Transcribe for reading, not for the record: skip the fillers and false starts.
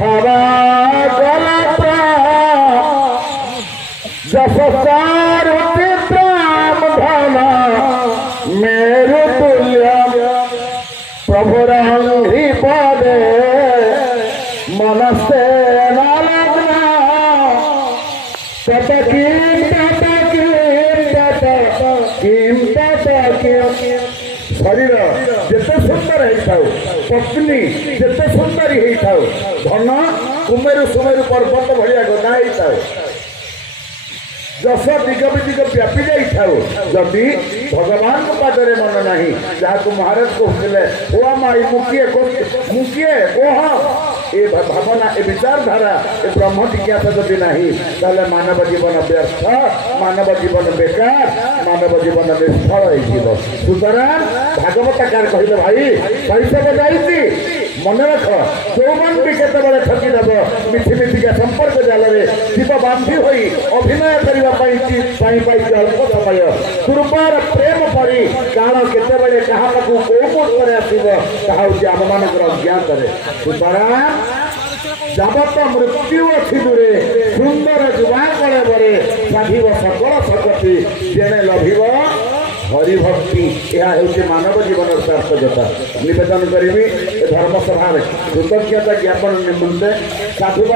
हवा गलता जससार प्रेम धना मेरु तुल्य प्रभु रंगी पदे मनसे न लगना शरीर जिते सुंदर होता पत्नी जिते सुंदर होता धन कुमेरु सुमेरु पर्वत भाया गदा होता जस दिग विदिग व्यापी जादी भगवान पादरे मन ना जहाँ महाराज कहते ओ माई मुकिए ओह ए भावना ए विचारधारा ए ब्रह्म जिज्ञासा जदि नहीं ताले मानव जीवन व्यर्थ मानव जीवन बेकार मानव जीवन निष्फल सुतरां भागवतकार कहले भाई पैसा जाइए मन रख जो मन भी केतबे ठकीदेव मिठी मिठिका संपर्क जाल जीव बांधी होई अभिनय करने अल्प समय दुर्बार प्रेम पड़ी काल केतबे क्या कौ मुहूर्त आसो आम मान अज्ञात सुतरां जबत मृत्यु अच्छी दूरे सुंदर जुवा कले बरे साधिव सकल सकती जेने लभिव हरिभक्ति यह हूँ मानव जीवन सार्थकता निवेदन करी धर्मसभा कृतज्ञता ज्ञापन निमंते साधुवाद।